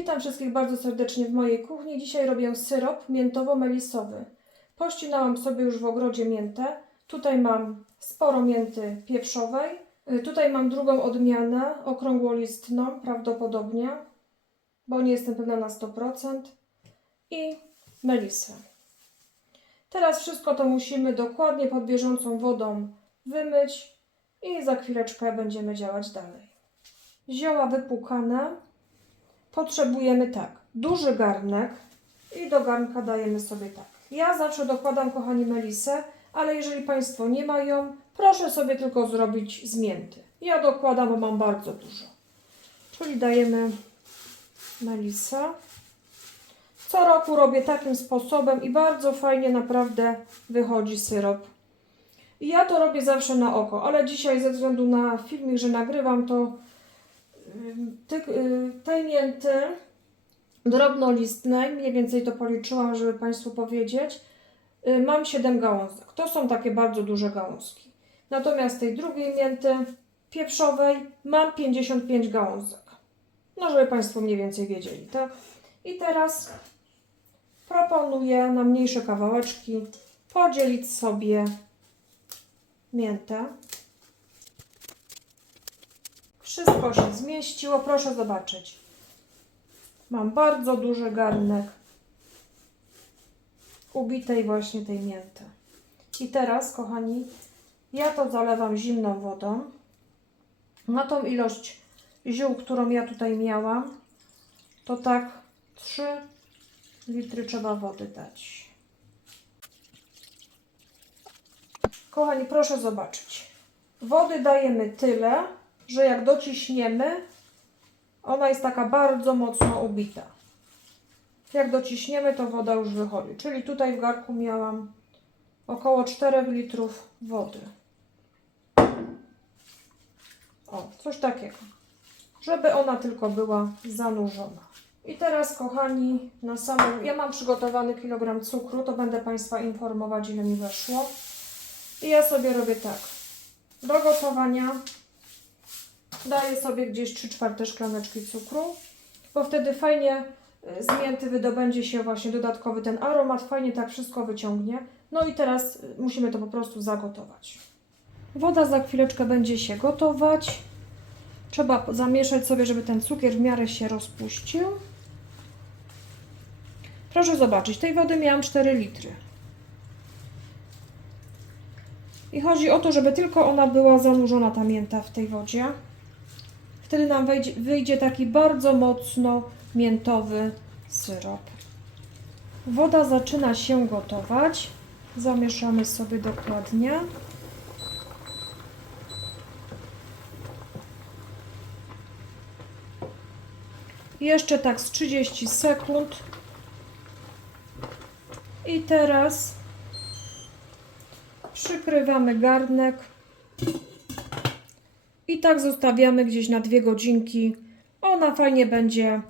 Witam wszystkich bardzo serdecznie w mojej kuchni. Dzisiaj robię syrop miętowo-melisowy. Pościnałam sobie już w ogrodzie miętę. Tutaj mam sporo mięty pieprzowej. Tutaj mam drugą odmianę, okrągłolistną prawdopodobnie, bo nie jestem pewna na 100%. I melisę. Teraz wszystko to musimy dokładnie pod bieżącą wodą wymyć i za chwileczkę będziemy działać dalej. Zioła wypłukane. Potrzebujemy tak, duży garnek i do garnka dajemy sobie tak. Ja zawsze dokładam, kochani, melisę, ale jeżeli Państwo nie mają, proszę sobie tylko zrobić z mięty. Ja dokładam, bo mam bardzo dużo. Czyli dajemy melisę. Co roku robię takim sposobem i bardzo fajnie naprawdę wychodzi syrop. I ja to robię zawsze na oko, ale dzisiaj ze względu na filmik, że nagrywam, to tej mięty drobnolistnej, mniej więcej to policzyłam, żeby Państwu powiedzieć, mam 7 gałązek. To są takie bardzo duże gałązki. Natomiast tej drugiej mięty pieprzowej mam 55 gałązek. No, żeby Państwo mniej więcej wiedzieli, tak? I teraz proponuję na mniejsze kawałeczki podzielić sobie miętę. Wszystko się zmieściło, proszę zobaczyć. Mam bardzo duży garnek ubitej właśnie tej mięty. I teraz, kochani, ja to zalewam zimną wodą. Na tą ilość ziół, którą ja tutaj miałam, to tak 3 litry trzeba wody dać. Kochani, proszę zobaczyć. Wody dajemy tyle, że jak dociśniemy, ona jest taka bardzo mocno ubita. Jak dociśniemy, to woda już wychodzi. Czyli tutaj w garnku miałam około 4 litrów wody. O, coś takiego. Żeby ona tylko była zanurzona. I teraz, kochani, na samym... Ja mam przygotowany kilogram cukru, to będę Państwa informować, ile mi weszło. I ja sobie robię tak. Do gotowania daję sobie gdzieś 3/4 szklaneczki cukru, bo wtedy fajnie z mięty wydobędzie się właśnie dodatkowy ten aromat, fajnie tak wszystko wyciągnie. No i teraz musimy to po prostu zagotować. Woda za chwileczkę będzie się gotować. Trzeba zamieszać sobie, żeby ten cukier w miarę się rozpuścił. Proszę zobaczyć, tej wody miałam 4 litry. I chodzi o to, żeby tylko ona była zanurzona, ta mięta, w tej wodzie. Wtedy nam wyjdzie taki bardzo mocno miętowy syrop. Woda zaczyna się gotować. Zamieszamy sobie dokładnie. Jeszcze tak z 30 sekund. I teraz przykrywamy garnek. I tak zostawiamy gdzieś na 2 godzinki. Ona fajnie będzie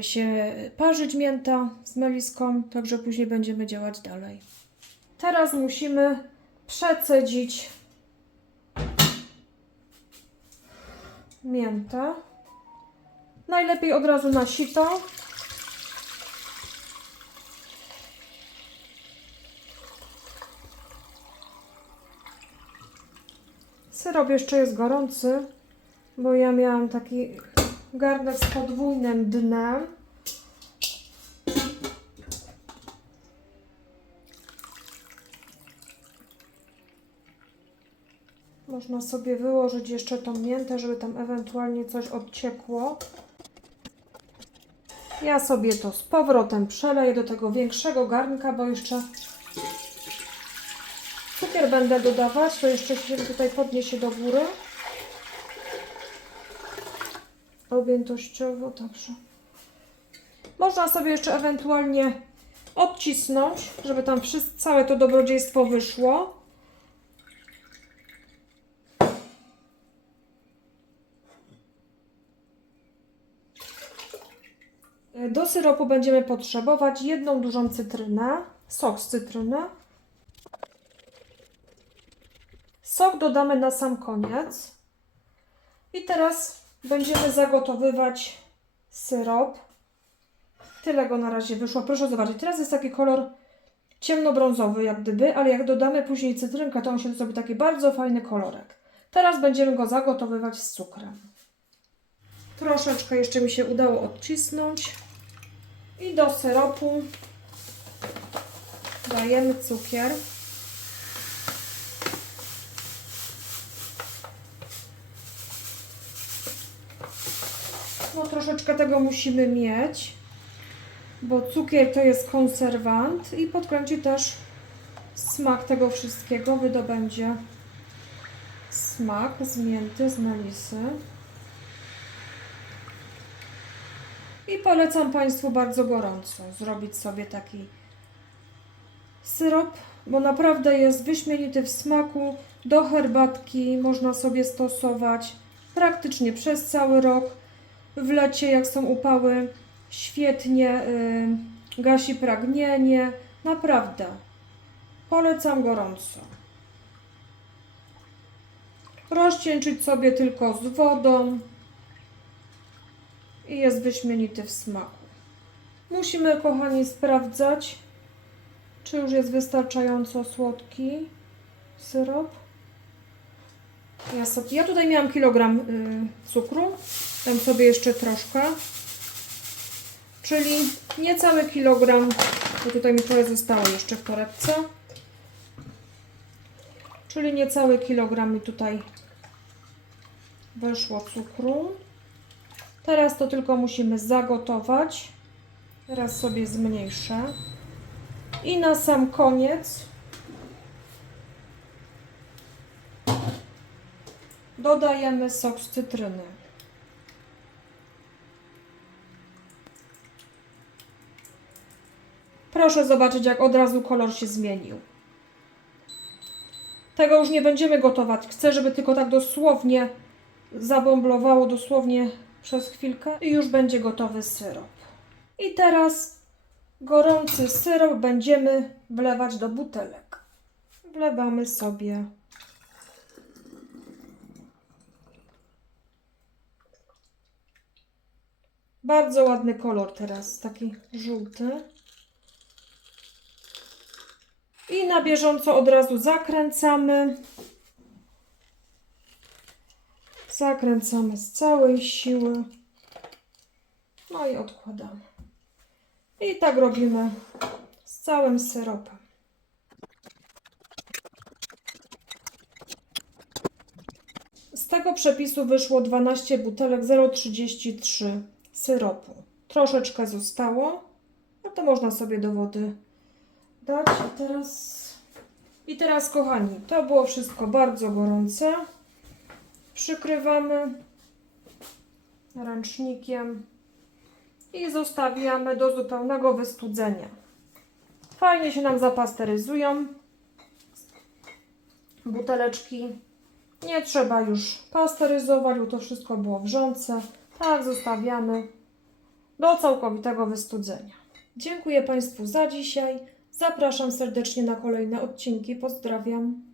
się parzyć, mięta z meliską, także później będziemy działać dalej. Teraz musimy przecedzić miętę. Najlepiej od razu na sito. Syrop jeszcze jest gorący, bo ja miałam taki garnek z podwójnym dnem. Można sobie wyłożyć jeszcze tą miętę, żeby tam ewentualnie coś odciekło. Ja sobie to z powrotem przeleję do tego większego garnka, bo jeszcze cukier będę dodawać, to jeszcze się tutaj podniesie do góry. Objętościowo, także. Można sobie jeszcze ewentualnie odcisnąć, żeby tam całe to dobrodziejstwo wyszło. Do syropu będziemy potrzebować 1 dużą cytrynę, sok z cytryny. Sok dodamy na sam koniec. I teraz będziemy zagotowywać syrop. Tyle go na razie wyszło. Proszę zobaczyć, teraz jest taki kolor ciemnobrązowy jak gdyby, ale jak dodamy później cytrynkę, to on się zrobi taki bardzo fajny kolorek. Teraz będziemy go zagotowywać z cukrem. Troszeczkę jeszcze mi się udało odcisnąć. I do syropu dajemy cukier. No troszeczkę tego musimy mieć, bo cukier to jest konserwant i podkręci też smak tego wszystkiego. Wydobędzie smak z mięty, z melisy. I polecam Państwu bardzo gorąco zrobić sobie taki syrop, bo naprawdę jest wyśmienity w smaku. Do herbatki można sobie stosować praktycznie przez cały rok. W lecie, jak są upały, świetnie gasi pragnienie. Naprawdę polecam gorąco. Rozcieńczyć sobie tylko z wodą i jest wyśmienity w smaku. Musimy, kochani, sprawdzać, czy już jest wystarczająco słodki syrop. Ja tutaj miałam kilogram cukru, dam sobie jeszcze troszkę, czyli niecały kilogram, bo tutaj mi trochę zostało jeszcze w torebce, czyli niecały kilogram mi tutaj weszło cukru. Teraz to tylko musimy zagotować. Teraz sobie zmniejszę. I na sam koniec dodajemy sok z cytryny. Proszę zobaczyć, jak od razu kolor się zmienił. Tego już nie będziemy gotować. Chcę, żeby tylko tak dosłownie zabąblowało, dosłownie przez chwilkę i już będzie gotowy syrop. I teraz gorący syrop będziemy wlewać do butelek. Wlewamy sobie bardzo ładny kolor teraz, taki żółty. I na bieżąco od razu zakręcamy. Zakręcamy z całej siły. No i odkładamy. I tak robimy z całym syropem. Z tego przepisu wyszło 12 butelek 0,33 syropu. Troszeczkę zostało, no to można sobie do wody dać. I teraz, kochani, to było wszystko bardzo gorące. Przykrywamy ręcznikiem i zostawiamy do zupełnego wystudzenia. Fajnie się nam zapasteryzują buteleczki. Nie trzeba już pasteryzować, bo to wszystko było wrzące. Tak, zostawiamy do całkowitego wystudzenia. Dziękuję Państwu za dzisiaj. Zapraszam serdecznie na kolejne odcinki. Pozdrawiam.